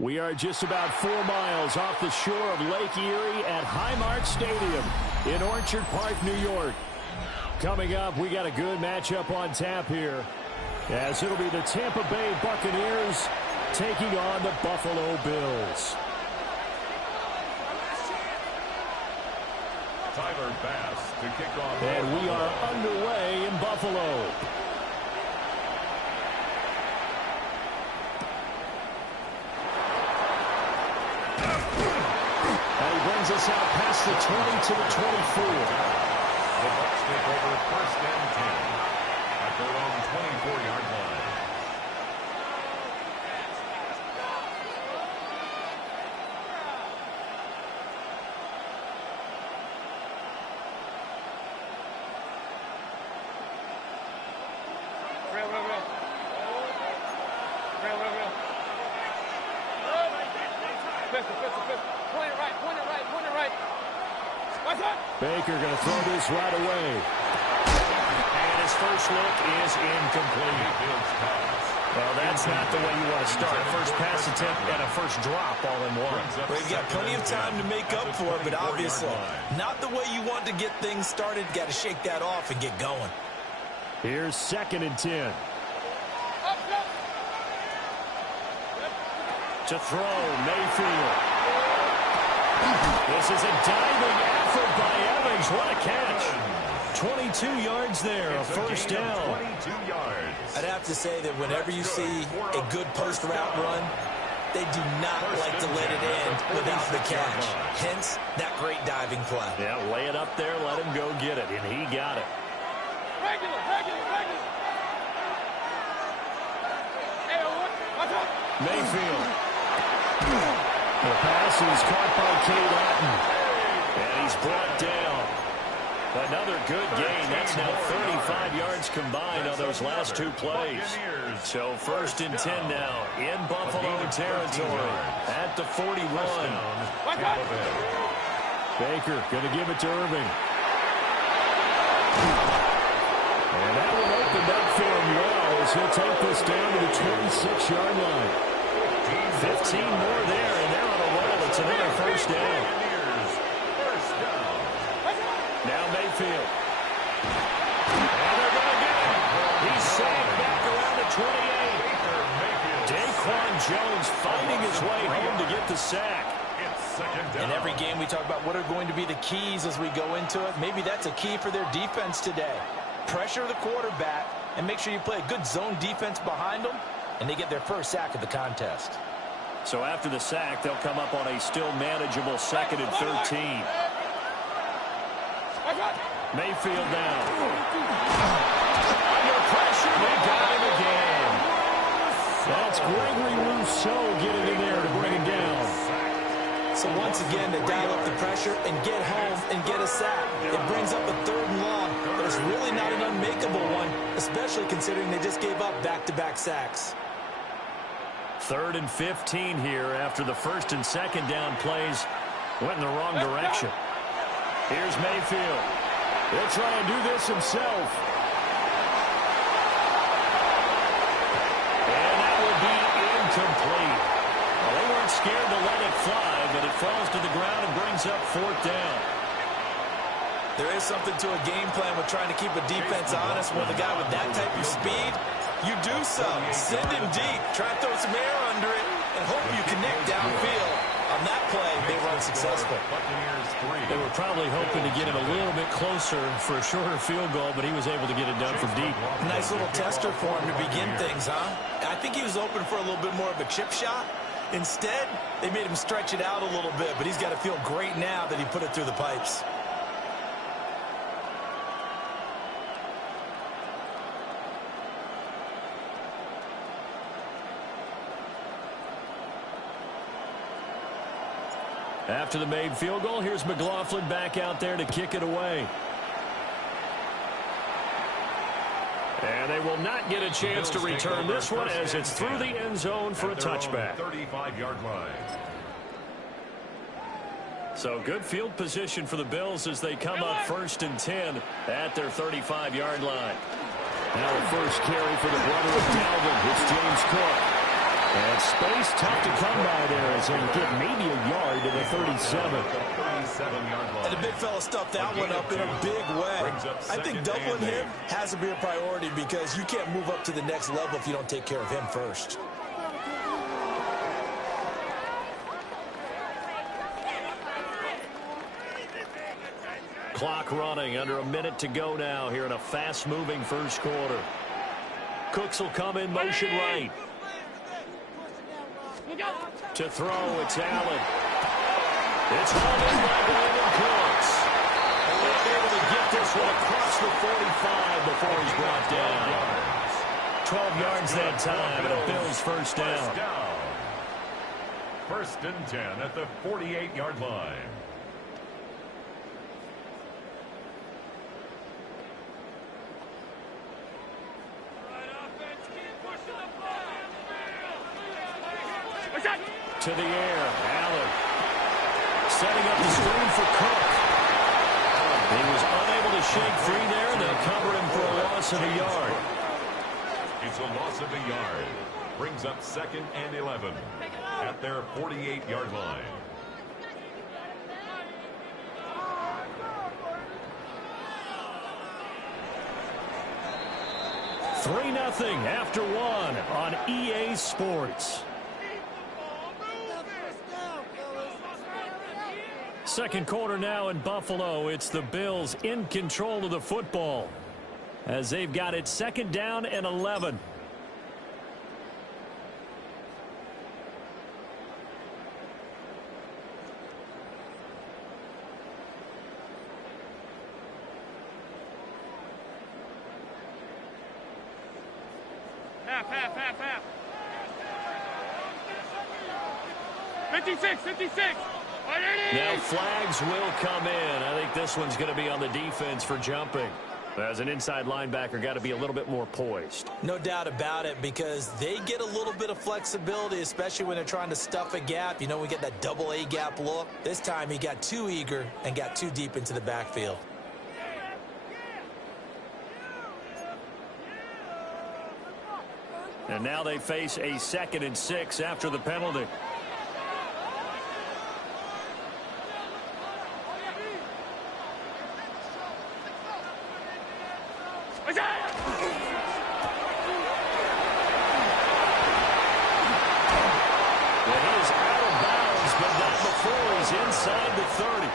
We are just about 4 miles off the shore of Lake Erie at Highmark Stadium in Orchard Park, New York. Coming up, we got a good matchup on tap here, as it'll be the Tampa Bay Buccaneers taking on the Buffalo Bills. Tyler Bass to kick off. And we are underway in Buffalo. And he brings us out past the 20 to the 24. The Bucs take over first and 10 at their own 24-yard line. Baker going to throw this right away. And his first look is incomplete. Well, that's not the way you want to start. First pass attempt and a first drop all in one. Well, you've got plenty of time to make up for it, but obviously not the way you want to get things started. Got to shake that off and get going. Here's 2nd and 10. To throw, Mayfield. This is a diving effort by Evans. What a catch. 22 yards there, a first down. 22 yards. I'd have to say that whenever you see a good post route run, they do not like to let it end without the catch. Hence, that great diving play. Yeah, lay it up there, let him go get it, and he got it. Regular. Mayfield. The pass is caught by Cade Otton. And he's brought down. Another good gain. That's now 35 yards combined on those last 2 plays. So 1st and 10 now in Buffalo territory at the 41. Baker going to give it to Irving. And that one opened up for him well as he'll take this down to the 26-yard line. 15 more there, and they're on a roll. It's another first down. Now Mayfield. And they're going to get him. He's safe back around the 28. Daquan Jones fighting his way home to get the sack. In every game we talk about what are going to be the keys as we go into it. Maybe that's a key for their defense today. Pressure the quarterback and make sure you play a good zone defense behind them, and they get their first sack of the contest. So after the sack, they'll come up on a still manageable 2nd and 13. Mayfield down. Under pressure, they got him again. That's Gregory Rousseau getting in there to bring him down. So once again, they dial up the pressure and get home and get a sack. It brings up a 3rd and long, but it's really not an unmakeable one, especially considering they just gave up back-to-back sacks. 3rd and 15 here after the 1st and 2nd down plays went in the wrong direction. Here's Mayfield. He'll try and do this himself. And that will be incomplete. Well, they weren't scared to let it fly, but it falls to the ground and brings up 4th down. There is something to a game plan with trying to keep a defense honest. When the guy with that type of speed, you do so. Send him deep. Try and throw some air under it and hope you connect downfield. On that play, they were unsuccessful. They were probably hoping to get him a little bit closer for a shorter field goal, but he was able to get it done from deep. Nice little tester for him to begin things, huh? I think he was open for a little bit more of a chip shot. Instead, they made him stretch it out a little bit, but he's got to feel great now that he put it through the pipes. After the made field goal, here's McLaughlin back out there to kick it away. And they will not get a chance to return this one as it's through the end zone for a touchback. 35-yard line. So good field position for the Bills as they come up 1st and 10 at their 35-yard line. Now the first carry for the brother of Dalvin. It's James Cook. And space tough to come by there as he'll get maybe a yard to the 37. And the big fella stuffed that one up in a big way. I think doubling him has to be a priority because you can't move up to the next level if you don't take care of him first. Clock running, under a minute to go now here in a fast-moving first quarter. Cooks will come in motion right. To throw, it's Allen. It's hauled in by Brandon Cooks. And able to get this one across the 45 before he's brought down. 12 yards that time, and a Bills first down. First and 10 at the 48-yard line. To the air, Allen. Setting up the screen for Cook. He was unable to shake free there, and they'll cover him for a loss of a yard. It's a loss of a yard. Brings up 2nd and 11 at their 48-yard line. Three 3-0 after one on EA Sports. Second quarter now in Buffalo. It's the Bills in control of the football as they've got it 2nd down and 11. Half. 56. Now flags will come in. I think this one's going to be on the defense for jumping. As an inside linebacker, got to be a little bit more poised. No doubt about it, because they get a little bit of flexibility, especially when they're trying to stuff a gap. You know, we get that double A gap look. This time he got too eager and got too deep into the backfield. And now they face a 2nd and 6 after the penalty. Inside the 30.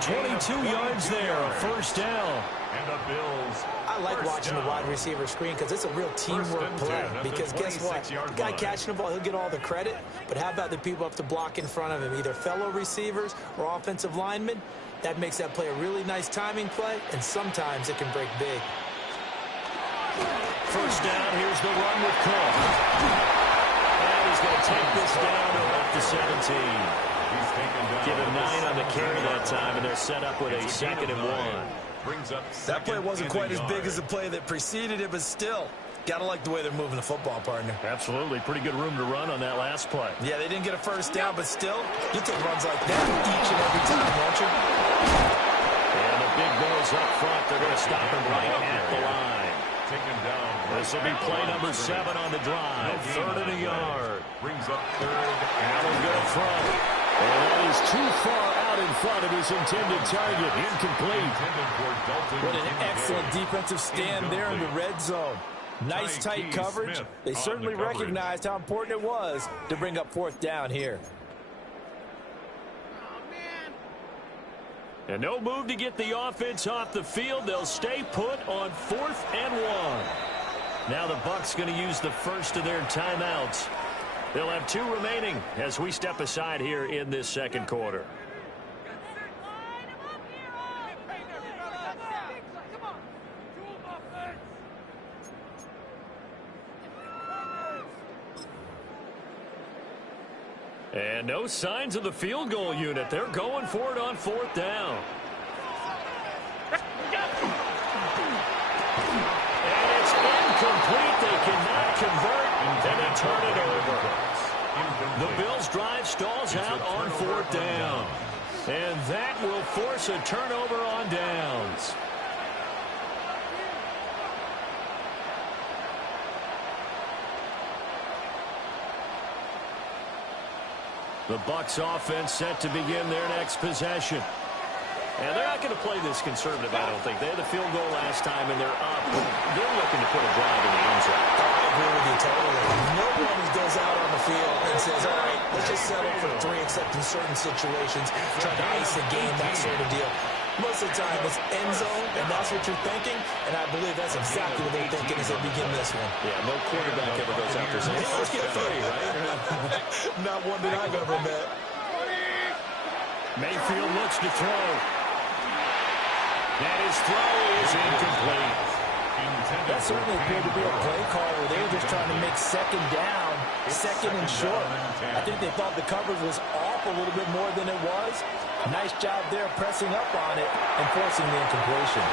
22 yards there, a first down. And the Bills. I like watching the wide receiver screen because it's a real teamwork play. Because guess what? The guy catching the ball, he'll get all the credit. But how about the people up to block in front of him, either fellow receivers or offensive linemen? That makes that play a really nice timing play, and sometimes it can break big. First down, here's the run with Cook. And he's going to take this down to about the 17. Give him 9 on the carry that time, and they're set up with a 2nd and 1. That play wasn't quite as big as the play that preceded it, but still, got to like the way they're moving the football, partner. Absolutely. Pretty good room to run on that last play. Yeah, they didn't get a first down, but still, you take runs like that each and every time, won't you? And the big boys up front, they're going to stop him right at the line. This will be play number 7 on the drive. 3rd and a yard. Brings up 3rd. Allen going to throw. And that is too far out in front of his intended target. Incomplete. What an excellent defensive stand there in the red zone. Nice tight coverage. They certainly recognized how important it was to bring up 4th down here. And no move to get the offense off the field. They'll stay put on 4th and 1. Now the Bucs going to use the first of their timeouts. They'll have 2 remaining as we step aside here in this second quarter. And no signs of the field goal unit. They're going for it on 4th down. And it's incomplete. They cannot convert, and they turn it over. The Bills' drive stalls out on 4th down. And that will force a turnover on downs. The Bucs offense set to begin their next possession. And they're not going to play this conservative, I don't think. They had the field goal last time, and they're up. They're looking to put a drive in the end zone. I agree with you totally. No one goes out on the field and says, all right, let's just settle for 3, except in certain situations, trying to ice the game, that sort of deal. Most of the time, it's end zone, and that's what you're thinking, and I believe that's exactly what they're thinking as they begin this one. Yeah, no quarterback ever goes out there saying, hey, let's get 3, right? Not one that I've ever met. Mayfield looks to throw. And his throw is incomplete. That certainly appeared to be a play call where they were just trying to make second down, second and short. I think they thought the coverage was off a little bit more than it was. Nice job there pressing up on it and forcing the incompletion.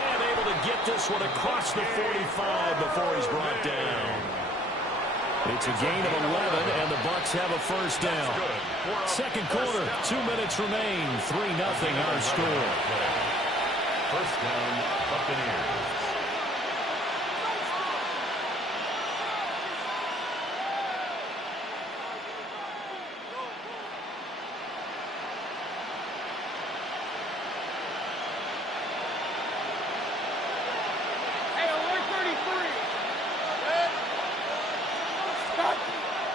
And able to get this one across the 45 before he's brought down. It's a gain of 11, and the Bucs have a first down. Second quarter, 2 minutes remain. 3-0 our score. First down, Buccaneers.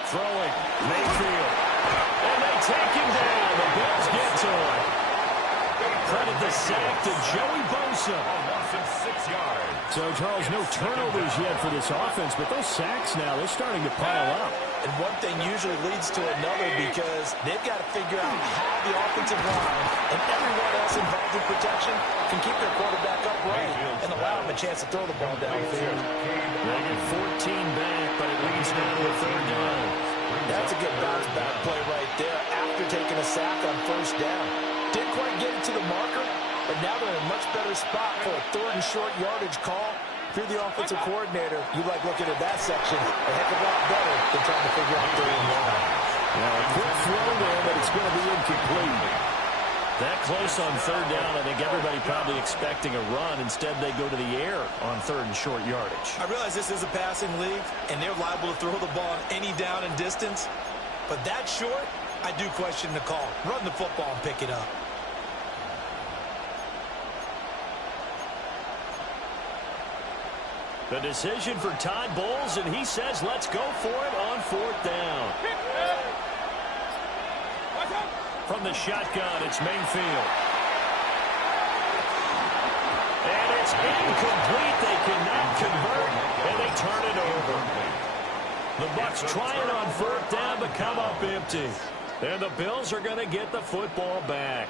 Throwing, Mayfield. And they take him down. The Bills get to him. Credit the sack to Joey Bosa. Loss of 6 yards. So, Charles, no turnovers yet for this offense, but those sacks now, they're starting to pile up. And one thing usually leads to another because they've got to figure out how the offensive line and everyone else involved in protection can keep their quarterback upright and allow him a chance to throw the ball downfield. They get 14 back, but it leads now to a third down. That's a good bounce-back play right there after taking a sack on first down. Didn't quite get it to the marker, but now they're in a much better spot for a third and short yardage call. If you're the offensive coordinator, you like looking at that section a heck of a lot better than trying to figure out 3 and 1. Now a quick throw there, but it's going to be incomplete. That close on third down, I think everybody probably expecting a run. Instead, they go to the air on third and short yardage. I realize this is a passing league, and they're liable to throw the ball on any down and distance. But that short, I do question the call. Run the football and pick it up. The decision for Todd Bowles, and he says let's go for it on fourth down. From the shotgun, it's Mayfield. And it's incomplete. They cannot convert, and they turn it over. The Bucs trying on fourth down, but come up empty. And the Bills are going to get the football back.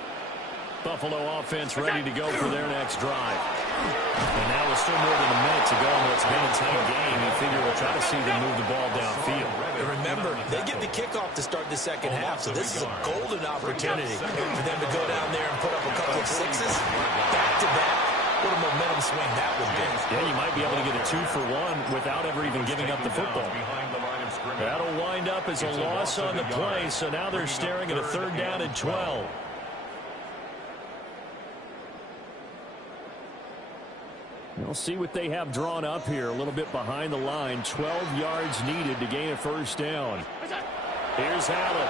Buffalo offense ready to go for their next drive. And now with still more than a minute to go in what's been a tight game, you figure we'll try to see them move the ball downfield. And remember, they get the kickoff to start the second half, so this is a golden opportunity for them to go down there and put up a couple of sixes. Back-to-back, what a momentum swing that would be. Yeah, you might be able to get a 2-for-1 without ever even giving up the football. That'll wind up as a loss on the play, so now they're staring at a third down and 12. We'll see what they have drawn up here. A little bit behind the line. 12 yards needed to gain a first down. Here's Allen.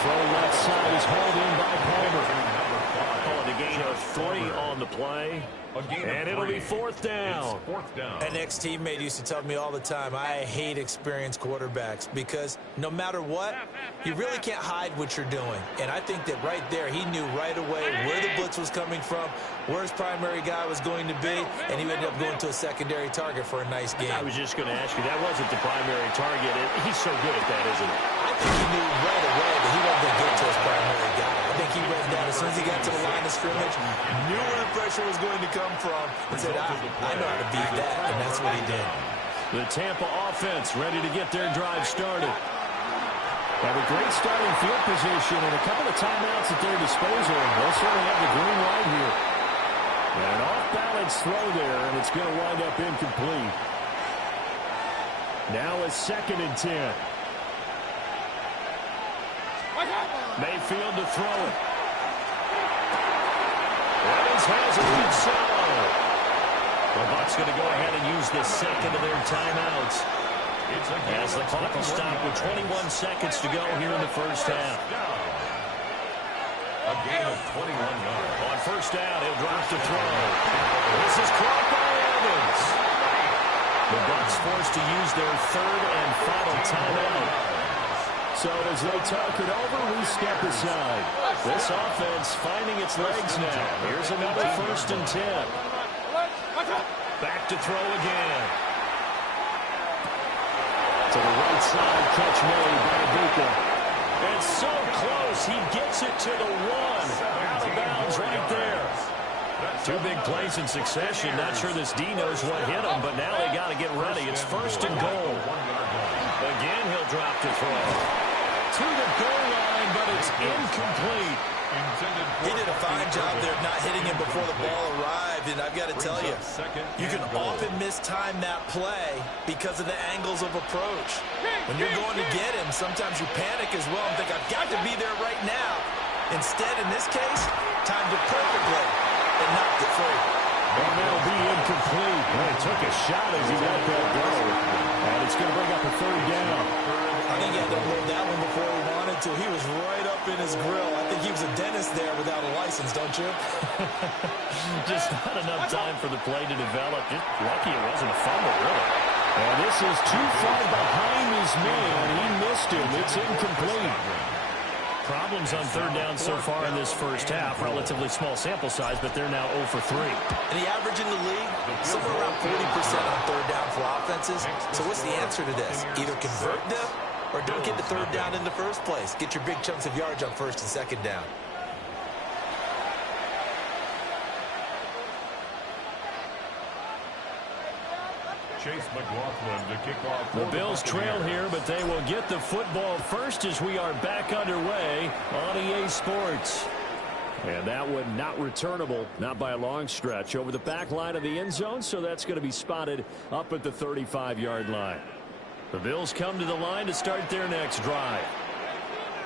Throw left side is hauled in by Palmer. Calling a gain of 3 on the play. And it'll be fourth down. An ex-teammate used to tell me all the time, I hate experienced quarterbacks because no matter what, you really can't hide what you're doing. And I think that right there, he knew right away where the blitz was coming from, where his primary guy was going to be, and he ended up going to a secondary target for a nice game. I was just going to ask you, that wasn't the primary target. He's so good at that, isn't he? I think he knew right away that he wasn't going to get to his primary guy. I think he read that as soon as he got to the line of scrimmage, knew where the pressure was going to come from, and said, I know how to beat that, and that's what he did. The Tampa offense ready to get their drive started. Have a great starting field position and a couple of timeouts at their disposal. They'll certainly have the green light here. And an off-balance throw there, and it's going to wind up incomplete. Now a 2nd and 10. Mayfield to throw it. Evans has it inside. The Bucs going to go ahead and use the second of their timeouts as the clock will stop with 21 seconds to go here in the first half. A gain of 21 yards. On first down, he'll drop to throw. This is caught by Evans. The Bucs forced to use their third and final timeout. So as they talk it over, we step aside. This offense finding its legs now. Here's another 1st and 10. Back to throw again. To the right side, catch made by Ibuka. It's so close, he gets it to the 1. Out of bounds right there. 2 big plays in succession. Not sure this D knows what hit him, but now they got to get ready. It's 1st and goal. Again, he'll drop to throw. To the goal line, but it's incomplete. He did a fine job there not hitting him before the ball arrived, and I've got to tell you, you can often mistime that play because of the angles of approach. When you're going to get him, sometimes you panic as well and think, I've got to be there right now. Instead, in this case, timed it perfectly and knocked it free. And that'll be incomplete. Well, he took a shot as he let that go. And it's going to bring up a 3rd down. I think he had to hold that one before he wanted to. He was right up in his grill. I think he was a dentist there without a license, don't you? Just not enough time for the play to develop. Just lucky it wasn't a fumble, really. And this is too far behind his man. He missed him. It's incomplete. Problems on 3rd down so far in this first half. Relatively small sample size, but they're now 0 for 3. And the average in the league, somewhere around 40% on 3rd down for offenses. So what's the answer to this? Either convert them or don't get the 3rd down in the first place. Get your big chunks of yards on 1st and 2nd down. Chase McLaughlin to kick off. The Bills trail here, but they will get the football first as we are back underway on EA Sports. And that one not returnable, not by a long stretch, over the back line of the end zone, so that's going to be spotted up at the 35-yard line. The Bills come to the line to start their next drive.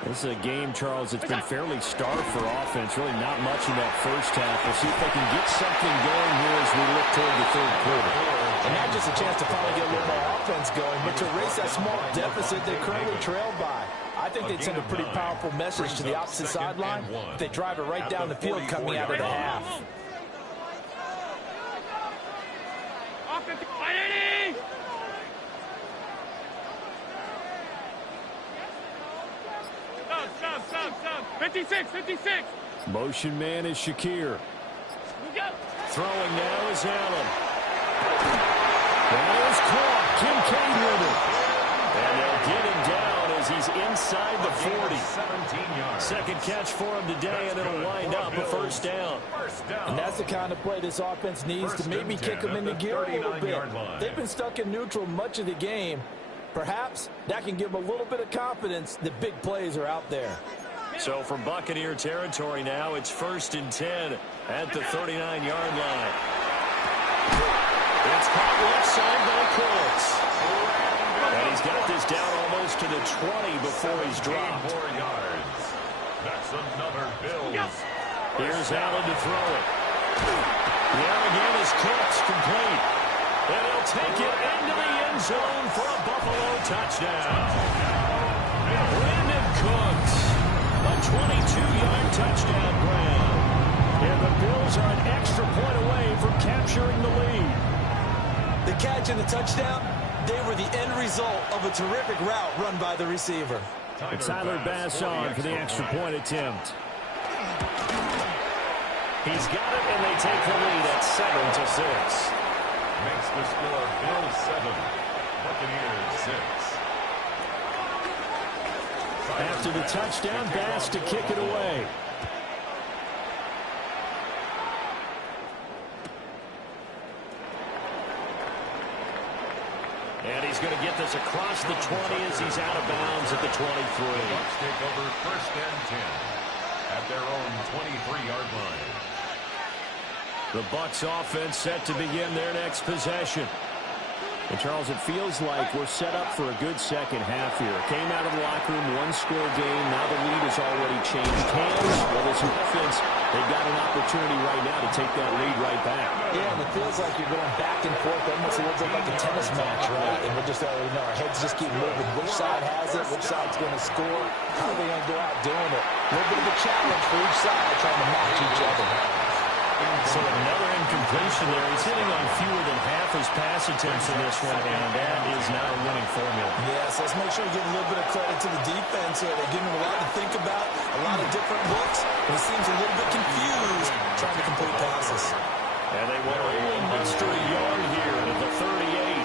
This is a game, Charles, that's been fairly starved for offense. Really not much in that first half. We'll see if they can get something going here as we look toward the 3rd quarter. And not just a chance to finally get a little more offense going, but to erase that small deficit they currently trailed by. I think they'd send a pretty powerful message to the opposite sideline if they drive it right down the field coming out of the half. Stop. 56. Motion man is Shakir. Throwing now is Allen. That is caught. Kincaid with it. And they'll get him down as he's inside the 40. 17 yards. Second catch for him today, and it'll wind up a 1st down. And that's the kind of play this offense needs to maybe kick them into gear a little bit. They've been stuck in neutral much of the game. Perhaps that can give them a little bit of confidence that big plays are out there. So from Buccaneer territory now, it's 1st and 10 at the 39-yard line. It's caught left side by Cooks. And he's got this down almost to the 20 before he's dropped. 4 yards. That's another Bills. Here's Allen to throw it. There again is Cooks, complete. And he'll take it into the end zone for a Buffalo touchdown. Brandon Cooks, a 22-yard touchdown grab. And the Bills are an extra point away from capturing the lead. The catch and the touchdown, they were the end result of a terrific route run by the receiver. And Tyler Bass on for the extra point attempt. He's got it, and they take the lead at 7-6. Makes the score Bills 7, Buccaneers 6. After the touchdown, Bass to kick it away. And he's going to get this across the 20 as he's out of bounds at the 23. Bucs take over 1st and 10 at their own 23-yard line. The Bucs offense set to begin their next possession. And, Charles, it feels like we're set up for a good second half here. Came out of the locker room, one-score game. Now the lead has already changed hands. Well, this offense, they've got an opportunity right now to take that lead right back. Yeah, and it feels like you're going back and forth, almost a little bit like a tennis match, right? And we're just already know our heads just keep moving. Which side has it? Which side's going to score? How are they going to go out doing it? A little bit of a challenge for each side, trying to match each other. So another incompletion there. He's hitting on fewer than half his pass attempts in this one, and that is not a winning formula. Yes, let's make sure we give a little bit of credit to the defense here. They're giving him a lot to think about, a lot of different looks, and he seems a little bit confused trying to complete passes. And they want an extra yard here at the 38.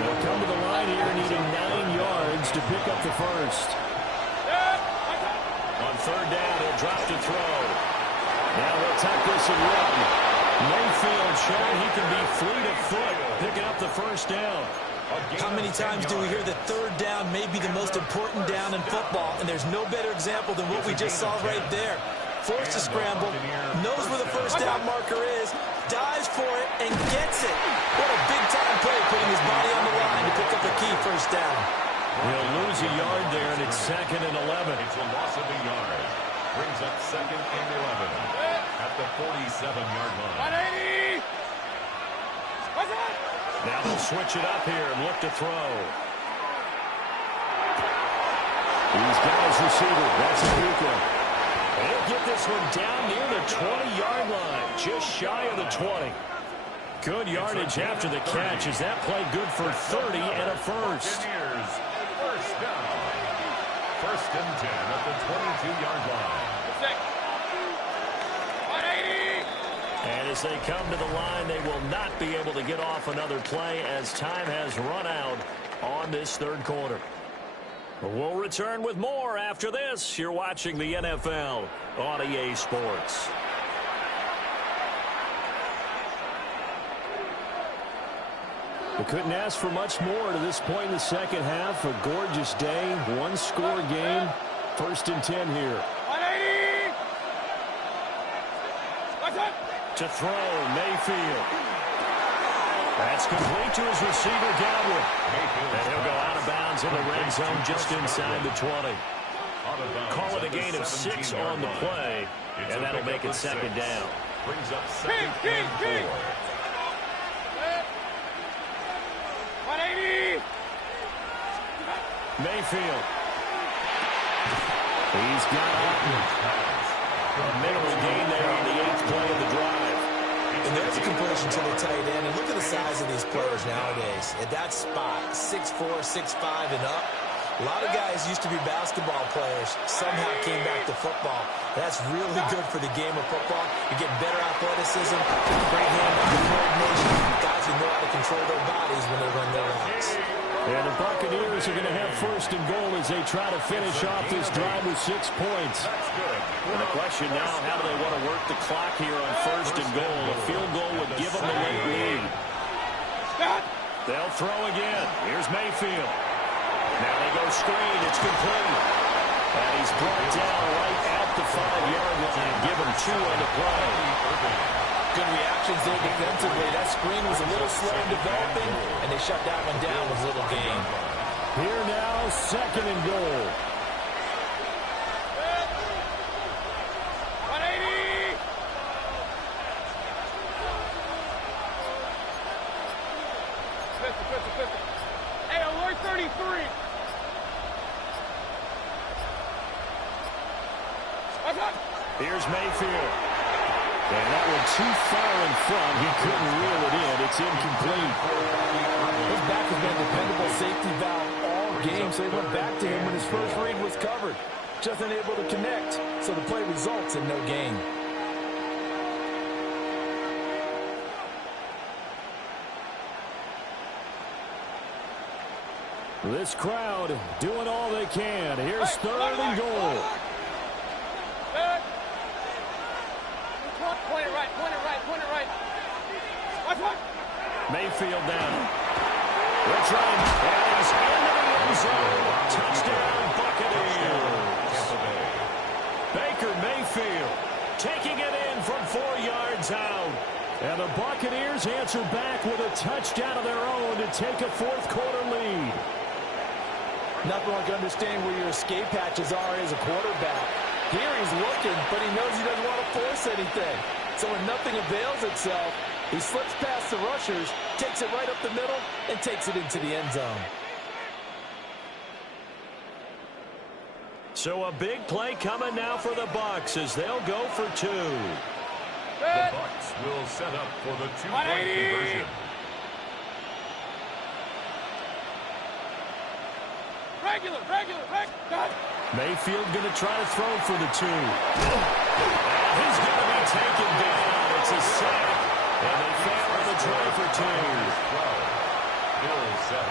They'll come to the line here needing 9 yards to pick up the first. On third down, he'll drop to throw. Now they'll tuck this and run. Mayfield showing he can be fleet of foot, picking up the first down. How many times do we hear that third down may be the most important down in football, and there's no better example than what we just saw right there. Forced to scramble, knows where the first down marker is, dives for it, and gets it. What a big-time play, putting his body on the line to pick up the key first down. He'll lose a yard there, and it's 2nd and 11. It's a loss of a yard. Brings up 2nd and 11 at the 47-yard line. 180! Now they'll switch it up here and look to throw. He's got his receiver. That's Abuka. And he'll get this one down near the 20-yard line, just shy of the 20. Good yardage after the catch. Is that play good for 30 and a first? First down. 1st and 10 at the 22-yard line. 180! And as they come to the line, they will not be able to get off another play as time has run out on this third quarter. We'll return with more after this. You're watching the NFL on EA Sports. We couldn't ask for much more to this point in the second half. A gorgeous day, one-score game. 1st and 10 here. 180! To throw, Mayfield. That's complete to his receiver, Godwin. And he'll go out of bounds in the red zone just inside the 20. Call it a gain of 6 on the play, and that'll make it 2nd down. Brings up 2nd and 4. 180! Mayfield. He's got Otten. A minimal gain there on the 8th play of the drive. And there's a completion to the tight end. And look at the size of these players nowadays. At that spot, 6'4", 6'5", and up. A lot of guys used to be basketball players, somehow came back to football. That's really good for the game of football. You get better athleticism, great hand-eye coordination, guys who know how to control their bodies when they run their routes. And the Buccaneers are going to have 1st and goal as they try to finish off this drive with 6 points. And the question now, how do they want to work the clock here on 1st and goal? A field goal would give them the late lead. They'll throw again. Here's Mayfield. Now they go screen. It's complete. And he's brought down right at the 5-yard line. Give him 2 on the play. Good reactions there defensively. That screen was a little slow in developing, and they shut that one down with little gain. Here now, 2nd and goal. 180! Hey, alert 33! Here's Mayfield. And that one too far in front. He couldn't reel it in. It's incomplete. His back has been a dependable safety valve all game, so they went back to him when his first read was covered. Just unable to connect, so the play results in no gain. This crowd doing all they can. Here's 3rd and goal. Point it right, point it right, point it right. Mayfield down. They're trying. And he's into the end zone. Touchdown, Buccaneers. Baker Mayfield taking it in from 4 yards out. And the Buccaneers answer back with a touchdown of their own to take a fourth-quarter lead. Nothing like understanding where your escape hatches are as a quarterback. Here he's looking, but he knows he doesn't want to force anything. So when nothing avails itself, he slips past the rushers, takes it right up the middle, and takes it into the end zone. So a big play coming now for the Bucs as they'll go for two. The Bucs will set up for the two-point conversion. Regular. Mayfield going to try to throw for the two. And he's going to be taken down. It's a sack. And they fail on the try for two. 12. Bills 7.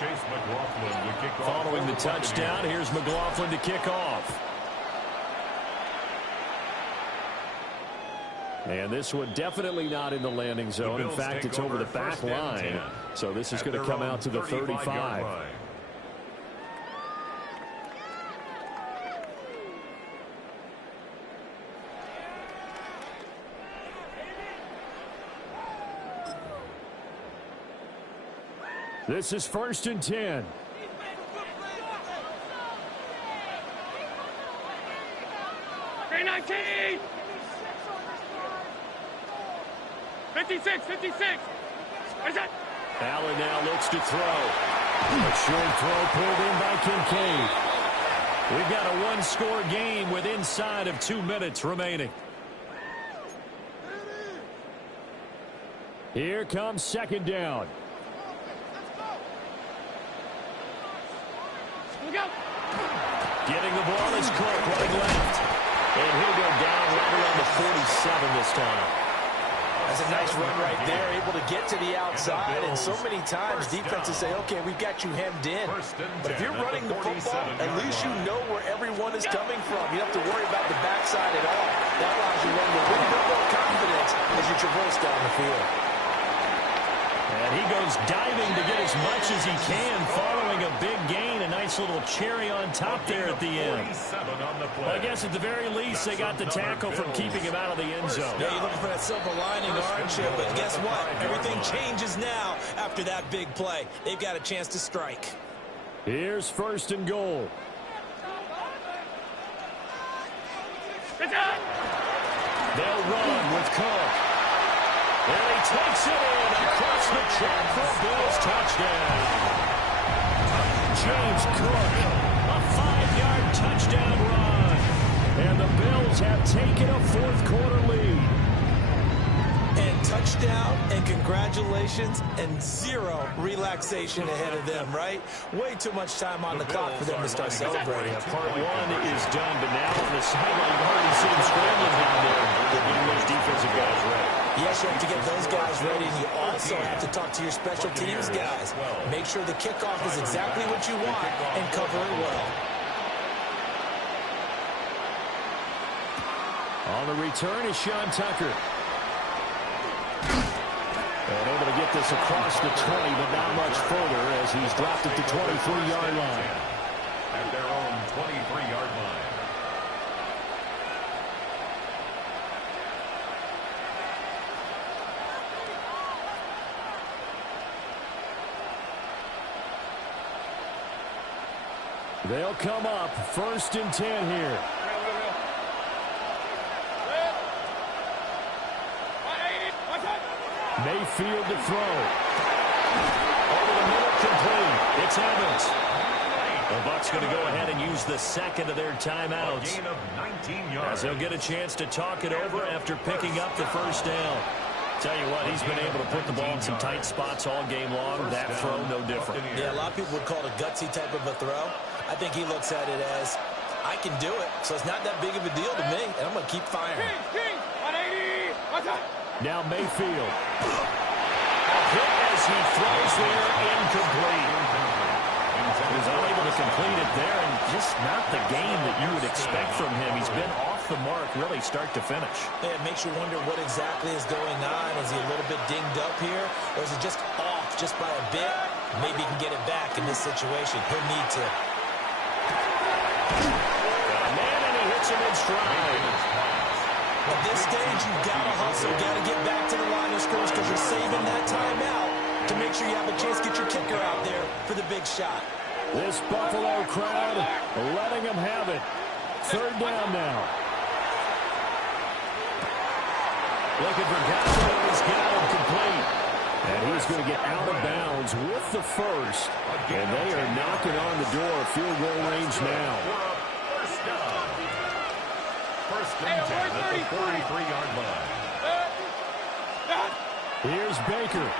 Chase McLaughlin to kick off. Following the touchdown, here's McLaughlin to kick off. And this one definitely not in the landing zone. In fact, it's over the back line. So this is going to come out to the 35. This is 1st and 10. Green 19! 56! What is that? Allen now looks to throw. A short throw pulled in by Kincaid. We've got a one-score game with inside of 2 minutes remaining. Here comes 2nd down. Getting the ball is Cook running left. And he'll go down right around the 47 this time. That's a nice run right there, able to get to the outside. And so many times defenses say, okay, we've got you hemmed in. But if you're running the football, at least you know where everyone is coming from. You don't have to worry about the backside at all. That allows you to run with a little bit more confidence as you traverse down the field. And he goes diving to get as much as he can, following a big gain. A nice little cherry on top there at the end. Well, I guess at the very least, they got the tackle from keeping him out of the end zone. Yeah, you're looking for that silver lining, aren't you? But guess what? Everything changes now after that big play. They've got a chance to strike. Here's 1st and goal. They'll run with Cook. And he takes it in across the track for a Bills touchdown. James Cook, a 5-yard touchdown run. And the Bills have taken a fourth-quarter lead. And touchdown, and congratulations, and zero relaxation ahead of them, right? Way too much time on the clock for them to start celebrating. Part one is done, but now on the sideline, you already see them scrambling down there. They're getting those defensive guys ready. Yes, you have to get those guys ready, and you also have to talk to your special teams guys. Make sure the kickoff is exactly what you want and cover it well. On the return is Sean Tucker. And able to get this across the 20, but not much further as he's dropped at the 23-yard line. At their own 23-yard line. They'll come up 1st and 10 here. Mayfield to throw. Over the middle, complete. It's Evans. The Bucs going to go ahead and use the second of their timeouts. A gain of 19 yards. As they'll get a chance to talk it over after picking up the 1st down. Tell you what, he's been able to put the ball in some tight spots all game long. That throw, no different. Yeah, a lot of people would call it a gutsy type of a throw. I think he looks at it as, I can do it, so it's not that big of a deal to me, and I'm going to keep firing. 180! Now Mayfield. A hit as He throws there, incomplete. He was unable to complete it there, and just not the game that you would expect from him. He's been off the mark, really, start to finish. Yeah, it makes you wonder what exactly is going on. Is he a little bit dinged up here, or is it just off just by a bit? Maybe he can get it back in this situation. He'll need to. Got a man, and he hits him in stride. At this stage, you've got to hustle, got to get back to the line of scrimmage because you're saving that timeout to make sure you have a chance to get your kicker out there for the big shot. This Buffalo crowd letting him have it. Third down now. Looking for Godwin. He's got him complete. And he's going to get out of bounds with the first. And they are knocking on the door of field goal range now. First down. First and 10 at the 43-yard line. Here's Baker.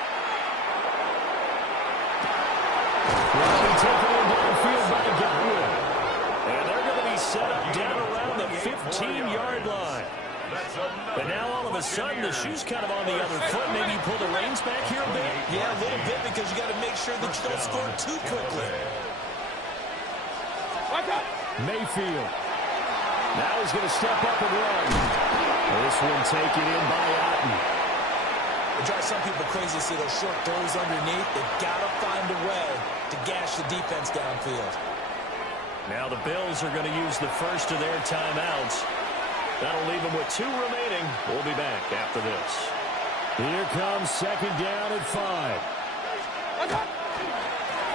Well, taken in downfield by Godwin. And they're going to be set up down around the 15-yard line. But now all of a sudden the shoe's kind of on the other foot. Maybe you pull the reins back here a bit? Yeah, a little bit because you got to make sure that you don't score too quickly. Mayfield. Now he's going to step up and run. This one taken in by Otten. It drives some people crazy to see those short throws underneath. They've got to find a way to gash the defense downfield. Now the Bills are going to use the first of their timeouts. That'll leave them with 2 remaining. We'll be back after this. Here comes second down at 5.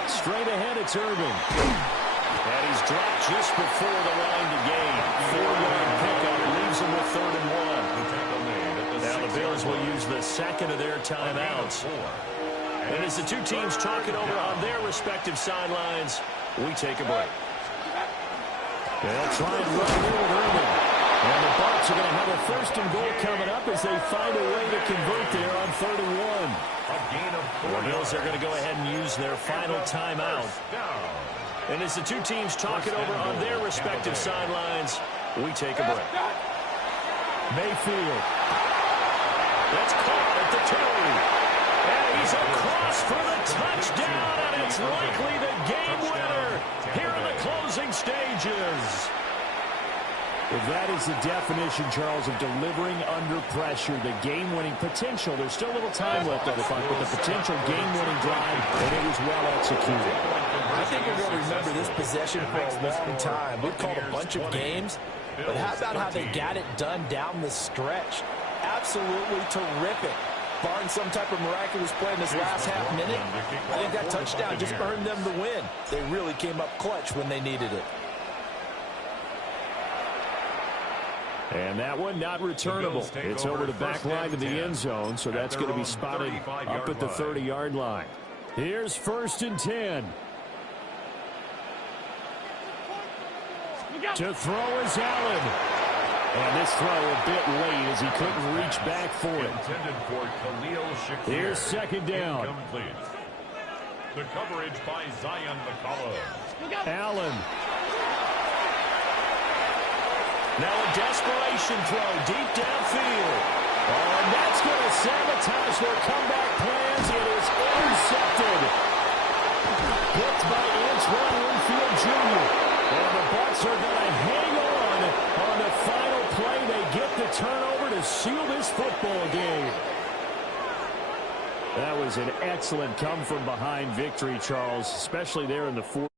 Straight ahead, it's Irvin. And he's dropped just before the line to gain. 4-yard pickup leaves him with 3rd and 1. Now the Bills will use the second of their timeouts. And as the two teams talk it over on their respective sidelines, we take a break. They'll try and run it with Irvin. And the Bucs are going to have a 1st and goal coming up as they find a way to convert there on 3rd and 1. The Bills are going to go ahead and use their final timeout. And as the two teams talk it over on their respective sidelines, we take a break. Mayfield. That's caught at the 2. And he's across for the touchdown, and it's likely the game winner here in the closing stages. If that is the definition, Charles, of delivering under pressure, the game-winning potential. There's still a little time left on the clock, but the potential game-winning drive, and it was well executed. I think we're going to remember this possession for a long time. We've called a bunch of games, but how about how they got it done down the stretch? Absolutely terrific. Barring some type of miraculous play in this last half minute, I think that touchdown just earned them the win. They really came up clutch when they needed it. And that one not returnable. It's over the back line to the end zone, so that's going to be spotted up at the 30-yard line. Here's 1st and 10. To throw is Allen. And this throw a bit late as he couldn't reach back for it. Here's 2nd down. The coverage by Zion McCollum. Allen. Now a desperation throw deep downfield. Oh, and that's going to sabotage their comeback plans. It is intercepted. Picked by Antoine Winfield Jr. And the Bucs are going to hang on the final play. They get the turnover to seal this football game. That was an excellent come-from-behind victory, Charles, especially there in the 4th.